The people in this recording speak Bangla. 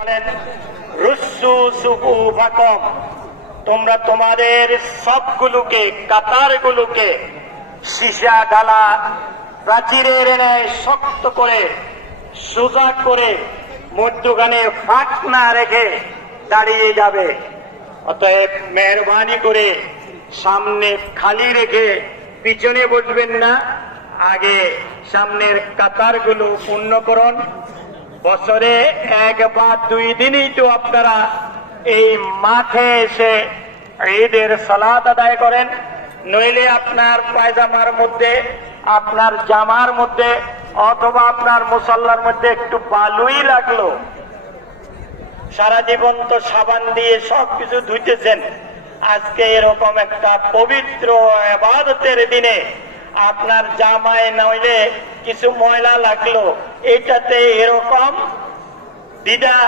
বলেন রুসু সুফুফাকুম, তোমরা তোমাদের সবগুলোকে কাতারগুলোকে সীসা ঢালা প্রাচীরের ন্যায় শক্ত করে সোজা করে মধ্যখানে ফাঁক না রেখে দাঁড়িয়ে যাবে। অতএব মেহরবানি করে সামনে খালি রেখে পিছনে বসবেন না, আগে সামনের কাতারগুলো পূর্ণ করুন। বছরে এক বা দুই দিনই তো আপনারা এই মাঠে এসে ঈদের সালাত আদায় করেন, নইলে আপনার পায়জামার মধ্যে, আপনার জামার মধ্যে অথবা আপনার মুসল্লার মধ্যে একটু বালুই লাগলো, সারা জীবন তো সাবান দিয়ে সবকিছু ধুইতেছেন, আজকে এরকম একটা পবিত্র ইবাদতের দিনে আপনার জামায় নইলে কিছু ময়লা লাগলো, এটাতে এরকম দ্বিধা